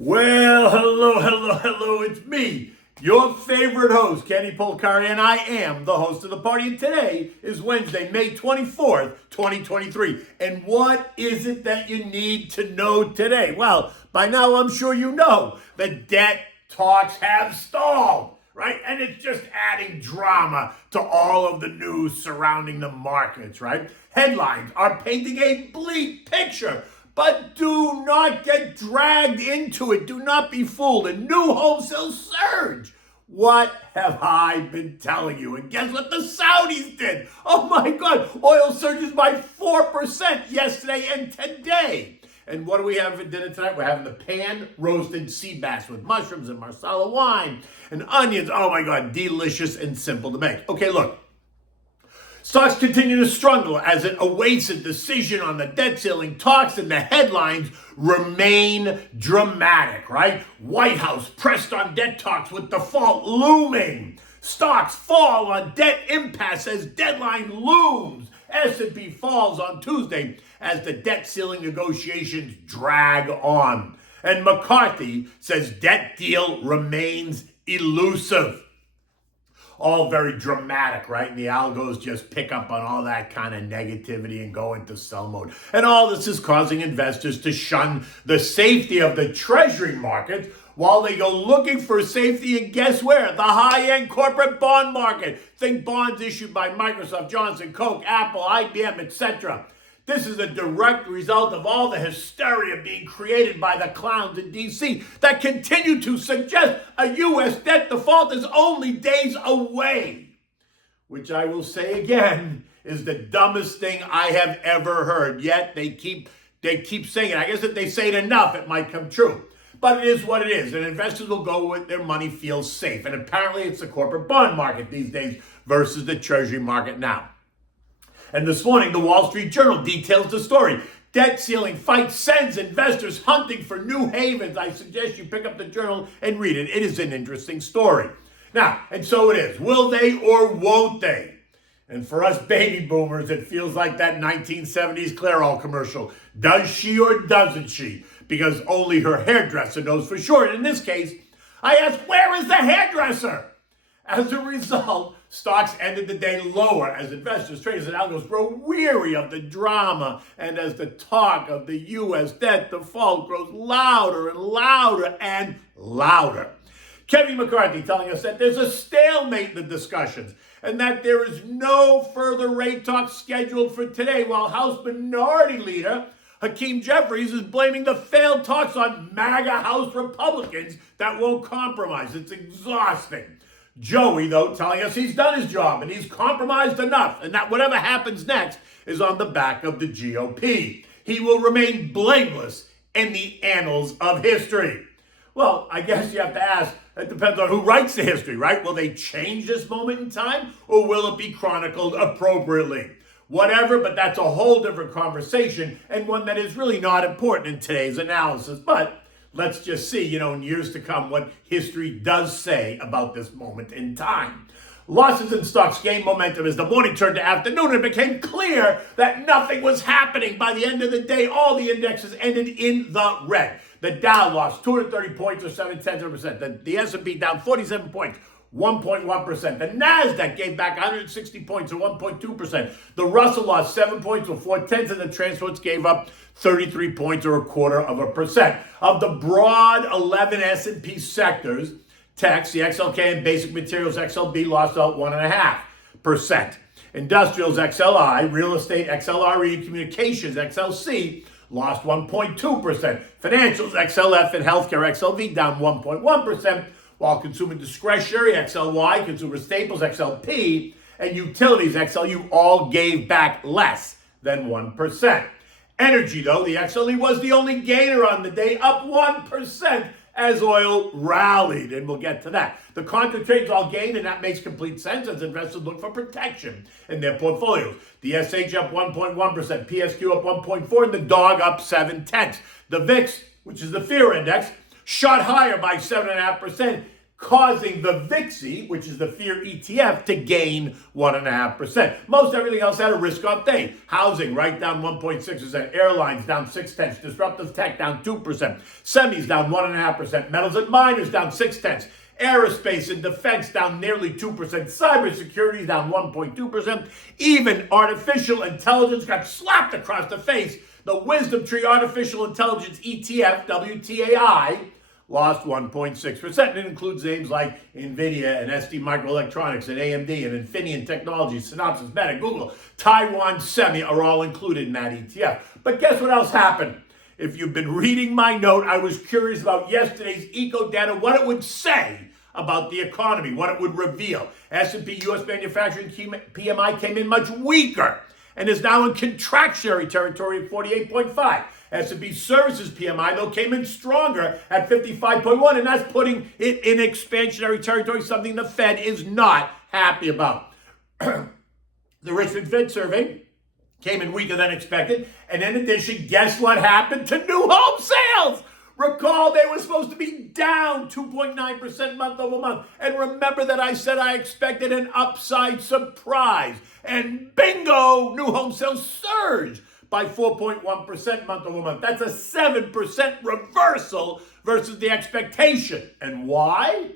Well, hello, it's me, your favorite host, Kenny Polcari, and I am the host of the party. And today is Wednesday, May 24th, 2023. And what is it that you need to know today? Well, by now I'm sure you know the debt talks have stalled, right? And it's just adding drama to all of the news surrounding the markets, right? Headlines are painting a bleak picture. But do not get dragged into it. Do not be fooled. A new wholesale surge. What have I been telling you? And guess what the Saudis did? Oh my God, oil surges by 4% yesterday and today. And what do we have for dinner tonight? We're having the pan-roasted sea bass with mushrooms and Marsala wine and onions. Oh my God, delicious and simple to make. Okay, look. Stocks continue to struggle as it awaits a decision on the debt ceiling talks, and the headlines remain dramatic, right? White House pressed on debt talks with default looming. Stocks fall on debt impasse as deadline looms. S&P falls on Tuesday as the debt ceiling negotiations drag on. And McCarthy says debt deal remains elusive. All very dramatic, right? And the algos just pick up on all that kind of negativity and go into sell mode. And all this is causing investors to shun the safety of the treasury market while they go looking for safety, and guess where? The high-end corporate bond market. Think bonds issued by Microsoft, Johnson, Coke, Apple, IBM, etc. This is a direct result of all the hysteria being created by the clowns in D.C. that continue to suggest a U.S. debt default is only days away. Which I will say again is the dumbest thing I have ever heard. Yet they keep saying it. I guess if they say it enough, it might come true. But it is what it is. And investors will go where their money feels safe. And apparently it's the corporate bond market these days versus the treasury market now. And this morning, the Wall Street Journal details the story. Debt ceiling fight sends investors hunting for new havens. I suggest you pick up the Journal and read it. It is an interesting story. Now, and so it is. Will they or won't they? And for us baby boomers, it feels like that 1970s Clairol commercial. Does she or doesn't she? Because only her hairdresser knows for sure. And in this case, I ask, where is the hairdresser? As a result, stocks ended the day lower as investors, traders, and algos grow weary of the drama, and as the talk of the U.S. debt default grows louder and louder and louder. Kevin McCarthy telling us that there's a stalemate in the discussions and that there is no further rate talks scheduled for today, while House Minority Leader Hakeem Jeffries is blaming the failed talks on MAGA House Republicans that won't compromise. It's exhausting. Joey, though, telling us he's done his job and he's compromised enough and that whatever happens next is on the back of the GOP. He will remain blameless in the annals of history. Well, I guess you have to ask, it depends on who writes the history, right? Will they change this moment in time or will it be chronicled appropriately? Whatever, but that's a whole different conversation and one that is really not important in today's analysis. But let's just see, in years to come, what history does say about this moment in time. Losses in stocks gained momentum as the morning turned to afternoon, and it became clear that nothing was happening. By the end of the day, all the indexes ended in the red. The Dow lost 230 points or 0.7%. The S&P down 47 points, 1.1%. The NASDAQ gave back 160 points or 1.2%. The Russell lost 7 points or 0.4%, and the transports gave up 33 points or 0.25%. Of the broad 11 S&P sectors, techs, the XLK and basic materials XLB lost out 1.5%. Industrials XLI, real estate XLRE, and communications XLC lost 1.2%. Financials XLF and healthcare XLV down 1.1%, while consumer discretionary XLY, consumer staples XLP, and utilities XLU all gave back less than 1%. Energy, though, the XLE was the only gainer on the day, up 1% as oil rallied, and we'll get to that. The contra trades all gained, and that makes complete sense as investors look for protection in their portfolios. The SH up 1.1%, PSQ up 1.4%, and the DOG up 0.7. The VIX, which is the fear index, shot higher by 7.5%, causing the VIXI, which is the fear ETF, to gain 1.5%. Most everything else had a risk-off day. Housing, right, down 1.6%. Airlines, down 0.6. Disruptive tech, down 2%. Semis, down 1.5%. Metals and miners, down 0.6. Aerospace and defense, down nearly 2%. Cybersecurity, down 1.2%. Even artificial intelligence got slapped across the face. The Wisdom Tree Artificial Intelligence ETF, WTAI, lost 1.6%. And it includes names like NVIDIA and ST Microelectronics and AMD and Infineon Technologies, Synopsys, Meta, Google, Taiwan Semi are all included in that ETF. But guess what else happened? If you've been reading my note, I was curious about yesterday's eco data, what it would say about the economy, what it would reveal. S&P U.S. manufacturing PMI came in much weaker and is now in contractionary territory at 48.5. S&P Services PMI, though, came in stronger at 55.1, and that's putting it in expansionary territory, something the Fed is not happy about. The Richmond Fed survey came in weaker than expected, and in addition, guess what happened to new home sales? Recall they were supposed to be down 2.9% month over month. And remember that I said I expected an upside surprise. And bingo, new home sales surged by 4.1% month over month. That's a 7% reversal versus the expectation. And why?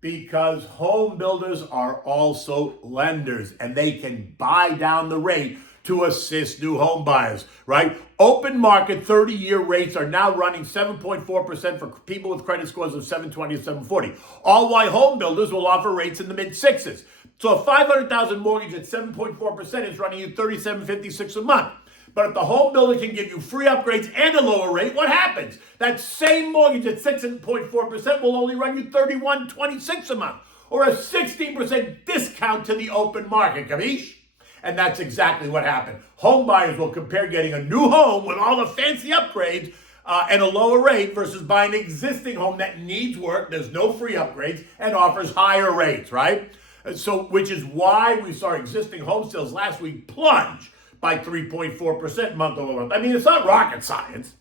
Because home builders are also lenders and they can buy down the rate to assist new home buyers, right? Open market 30-year rates are now running 7.4% for people with credit scores of 720 to 740. All while home builders will offer rates in the mid-sixes. So a $500,000 mortgage at 7.4% is running you $37.56 a month. But if the home builder can give you free upgrades and a lower rate, what happens? That same mortgage at 6.4% will only run you $31.26 a month, or a 16% discount to the open market, capiche? And that's exactly what happened. Home buyers will compare getting a new home with all the fancy upgrades and a lower rate versus buying an existing home that needs work, there's no free upgrades, and offers higher rates, right? So, which is why we saw existing home sales last week plunge by 3.4% month over month. I mean, it's not rocket science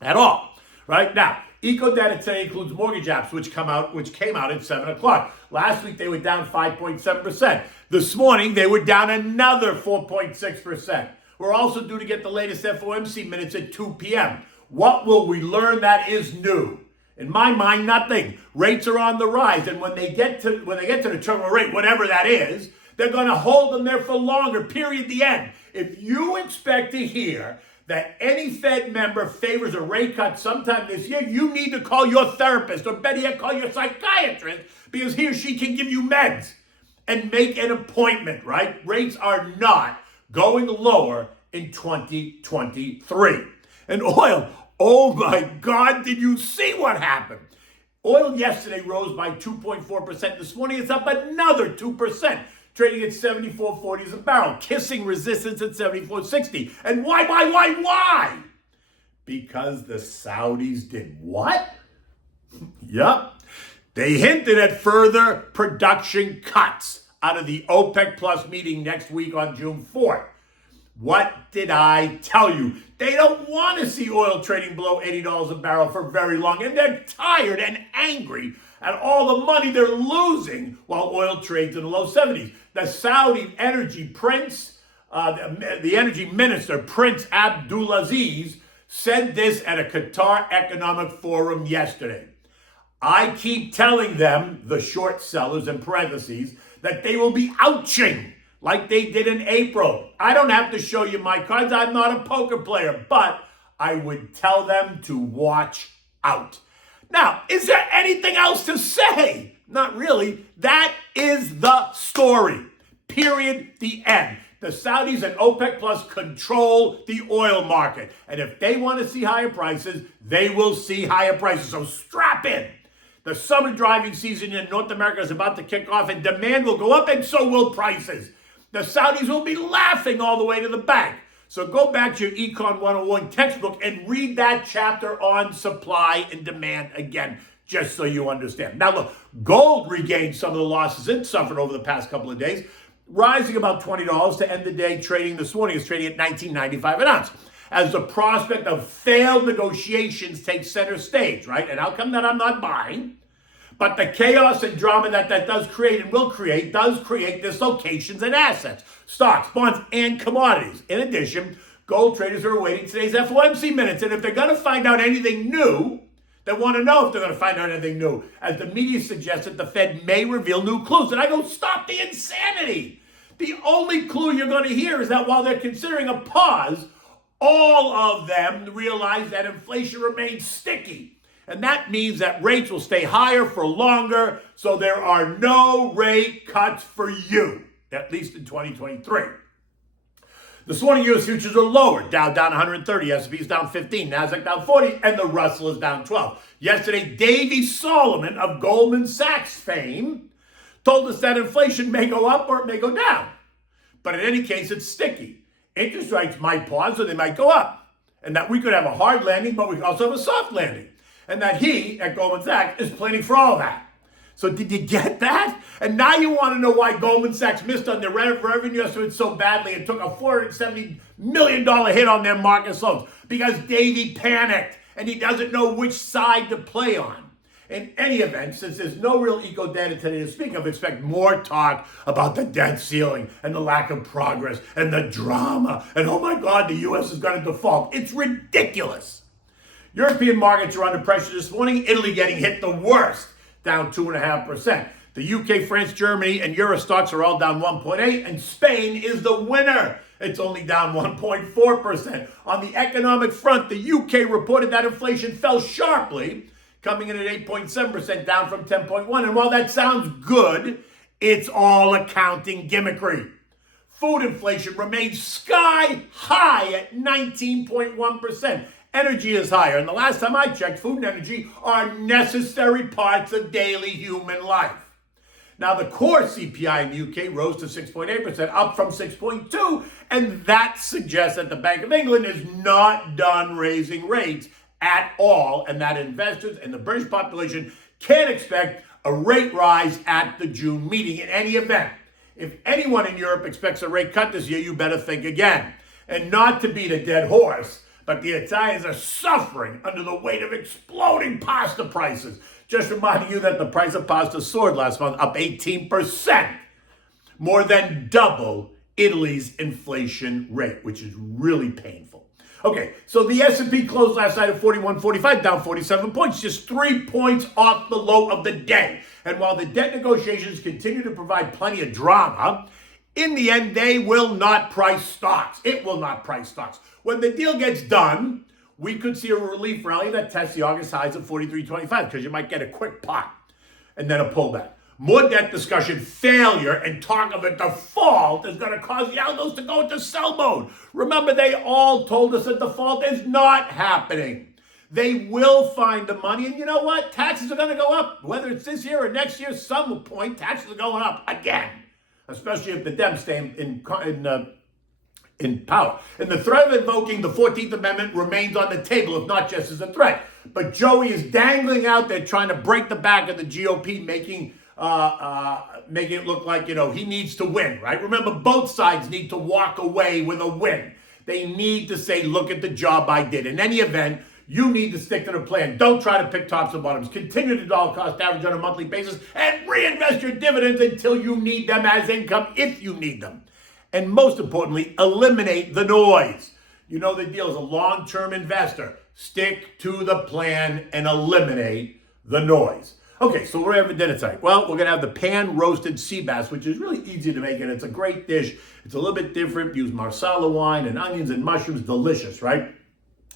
at all, right? Now, eco data today includes mortgage apps, which came out at 7 o'clock. Last week, they were down 5.7%. This morning, they were down another 4.6%. We're also due to get the latest FOMC minutes at 2 p.m. What will we learn that is new? In my mind, nothing. Rates are on the rise, and when they get to the terminal rate, whatever that is, they're going to hold them there for longer, period, the end. If you expect to hear that any Fed member favors a rate cut sometime this year, you need to call your therapist, or better yet, call your psychiatrist, because he or she can give you meds and make an appointment, right? Rates are not going lower in 2023. And oil, oh my God, did you see what happened? Oil yesterday rose by 2.4%. This morning it's up another 2. Trading at 74.40 a barrel, kissing resistance at 74.60. And why? Because the Saudis did what? Yup. They hinted at further production cuts out of the OPEC Plus meeting next week on June 4th. What did I tell you? They don't want to see oil trading below $80 a barrel for very long, and they're tired and angry at all the money they're losing while oil trades in the low 70s. The Saudi energy prince, the energy minister, Prince Abdulaziz, said this at a Qatar Economic Forum yesterday. I keep telling them, the short sellers in parentheses, that they will be ouching like they did in April. I don't have to show you my cards. I'm not a poker player, but I would tell them to watch out. Now, is there anything else to say? Not really. That is the story. Period. The end. The Saudis and OPEC Plus control the oil market. And if they want to see higher prices, they will see higher prices. So strap in. The summer driving season in North America is about to kick off, and demand will go up, and so will prices. The Saudis will be laughing all the way to the bank. So go back to your Econ 101 textbook and read that chapter on supply and demand again, just so you understand. Now look, gold regained some of the losses it suffered over the past couple of days, rising about $20 to end the day trading this morning. It's trading at $19.95 an ounce, as the prospect of failed negotiations takes center stage, right? An outcome that I'm not buying, But the chaos and drama that does create and will create does create dislocations in assets, stocks, bonds, and commodities. In addition, gold traders are awaiting today's FOMC minutes. And if they're going to find out anything new, they want to know if they're going to find out anything new. As the media suggests that the Fed may reveal new clues. And I go, stop the insanity. The only clue you're going to hear is that while they're considering a pause, all of them realize that inflation remains sticky. And that means that rates will stay higher for longer, so there are no rate cuts for you, at least in 2023. This morning, U.S. futures are lower. Dow down 130, S&P is down 15, Nasdaq down 40, and the Russell is down 12. Yesterday, Davey Solomon of Goldman Sachs fame told us that inflation may go up or it may go down. But in any case, it's sticky. Interest rates might pause or they might go up. And that we could have a hard landing, but we could also have a soft landing. And that he, at Goldman Sachs, is planning for all that. So did you get that? And now you want to know why Goldman Sachs missed on their revenue estimates so badly and took a $470 million hit on their market loans. Because Davey panicked and he doesn't know which side to play on. In any event, since there's no real eco data today to speak of, expect more talk about the debt ceiling and the lack of progress and the drama. And oh my God, the U.S. is going to default. It's ridiculous. European markets are under pressure this morning. Italy getting hit the worst, down 2.5%. The UK, France, Germany, and Euro stocks are all down 1.8%, and Spain is the winner. It's only down 1.4%. On the economic front, the UK reported that inflation fell sharply, coming in at 8.7%, down from 10.1%. And while that sounds good, it's all accounting gimmickry. Food inflation remains sky high at 19.1%. Energy is higher, and the last time I checked, food and energy are necessary parts of daily human life. Now, the core CPI in the UK rose to 6.8%, up from 6.2%, and that suggests that the Bank of England is not done raising rates at all, and that investors and the British population can't expect a rate rise at the June meeting. In any event, if anyone in Europe expects a rate cut this year, you better think again. And not to beat a dead horse, but the Italians are suffering under the weight of exploding pasta prices. Just reminding you that the price of pasta soared last month, up 18%, more than double Italy's inflation rate, which is really painful. Okay, so the S&P closed last night at 41.45, down 47 points, just 3 points off the low of the day. And while the debt negotiations continue to provide plenty of drama, in the end, they will not price stocks. It will not price stocks. When the deal gets done, we could see a relief rally that tests the August highs of 43.25 because you might get a quick pop and then a pullback. More debt discussion, failure, and talk of a default is going to cause the algos to go into sell mode. Remember, they all told us a default is not happening. They will find the money, and you know what? Taxes are going to go up. Whether it's this year or next year, some point, taxes are going up again, especially if the Dems stay in power. And the threat of invoking the 14th Amendment remains on the table, if not just as a threat. But Joey is dangling out there trying to break the back of the GOP, making it look like, he needs to win, right? Remember, both sides need to walk away with a win. They need to say, look at the job I did. In any event, you need to stick to the plan. Don't try to pick tops and bottoms. Continue to dollar cost average on a monthly basis and reinvest your dividends until you need them as income, if you need them. And most importantly, eliminate the noise. You know the deal. As a long-term investor, stick to the plan and eliminate the noise. Okay, so we're having dinner tonight. Well, we're going to have the pan-roasted sea bass, which is really easy to make, and it's a great dish. It's a little bit different. Use marsala wine and onions and mushrooms. Delicious, right?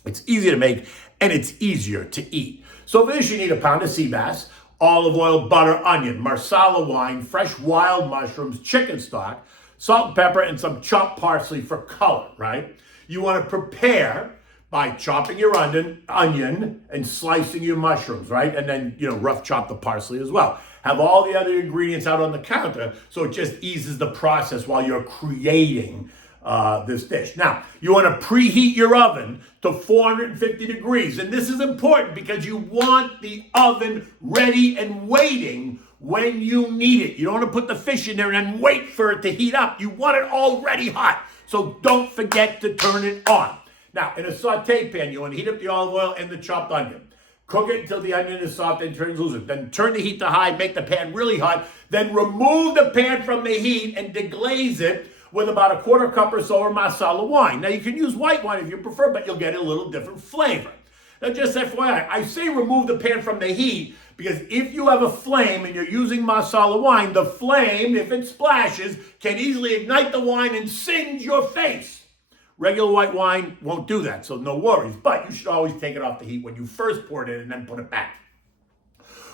It's easy to make, and it's easier to eat. So for this, you need a pound of sea bass, olive oil, butter, onion, marsala wine, fresh wild mushrooms, chicken stock, salt and pepper, and some chopped parsley for color, right? You want to prepare by chopping your onion and slicing your mushrooms, right? And then, rough chop the parsley as well. Have all the other ingredients out on the counter so it just eases the process while you're creating this dish. Now, you want to preheat your oven to 450 degrees. And this is important because you want the oven ready and waiting when you need it. You don't want to put the fish in there and then wait for it to heat up. You want it already hot. So don't forget to turn it on. Now, in a saute pan, you want to heat up the olive oil and the chopped onion. Cook it until the onion is soft and translucent. Then turn the heat to high, make the pan really hot. Then remove the pan from the heat and deglaze it with about a quarter cup or so of Marsala wine. Now you can use white wine if you prefer, but you'll get a little different flavor. Now just FYI, I say remove the pan from the heat because if you have a flame and you're using Marsala wine, the flame, if it splashes, can easily ignite the wine and singe your face. Regular white wine won't do that, so no worries. But you should always take it off the heat when you first pour it in and then put it back.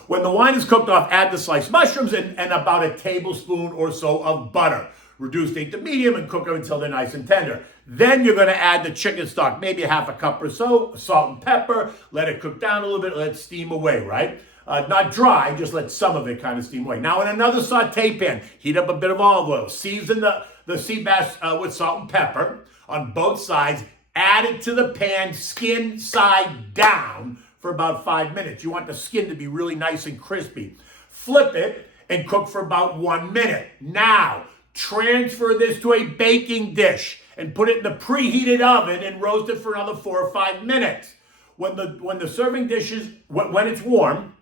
When the wine is cooked off, add the sliced mushrooms and about a tablespoon or so of butter. Reduce heat to medium and cook them until they're nice and tender. Then you're going to add the chicken stock, maybe a half a cup or so, salt and pepper. Let it cook down a little bit, let it steam away, right? Not dry, just let some of it kind of steam away. Now in another saute pan, heat up a bit of olive oil. Season the sea bass with salt and pepper on both sides. Add it to the pan, skin side down for about 5 minutes. You want the skin to be really nice and crispy. Flip it and cook for about 1 minute. Now, transfer this to a baking dish and put it in the preheated oven and roast it for another 4 or 5 minutes. When the serving dish is, when it's warm,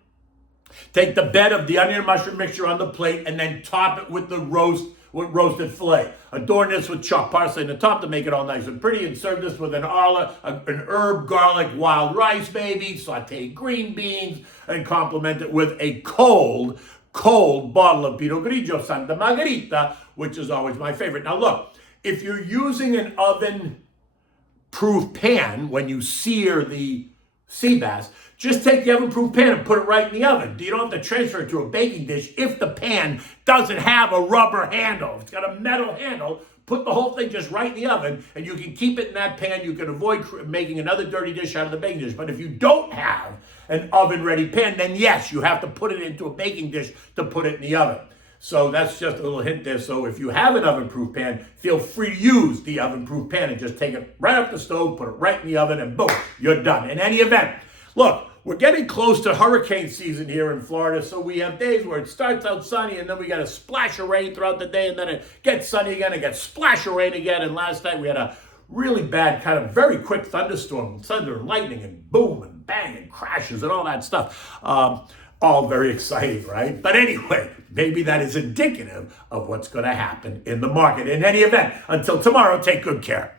take the bed of the onion and mushroom mixture on the plate and then top it with the roasted filet. Adorn this with chopped parsley on the top to make it all nice and pretty, and serve this with an herb, garlic, wild rice, maybe, sauteed green beans, and complement it with a cold bottle of Pinot Grigio Santa Margherita, which is always my favorite. Now look, if you're using an oven-proof pan when you sear the sea bass, just take the oven-proof pan and put it right in the oven. You don't have to transfer it to a baking dish if the pan doesn't have a rubber handle. If it's got a metal handle, put the whole thing just right in the oven, and you can keep it in that pan. You can avoid making another dirty dish out of the baking dish. But if you don't have an oven-ready pan, then yes, you have to put it into a baking dish to put it in the oven. So that's just a little hint there. So if you have an oven-proof pan, feel free to use the oven-proof pan and just take it right off the stove, put it right in the oven, and boom, you're done. In any event, look, we're getting close to hurricane season here in Florida, so we have days where it starts out sunny, and then we got a splash of rain throughout the day, and then it gets sunny again, it gets splash of rain again, and last night we had a really bad kind of very quick thunderstorm, thunder and lightning, and boom, and bang, and crashes, and all that stuff. All very exciting, right? But anyway, maybe that is indicative of what's going to happen in the market. In any event, until tomorrow, take good care.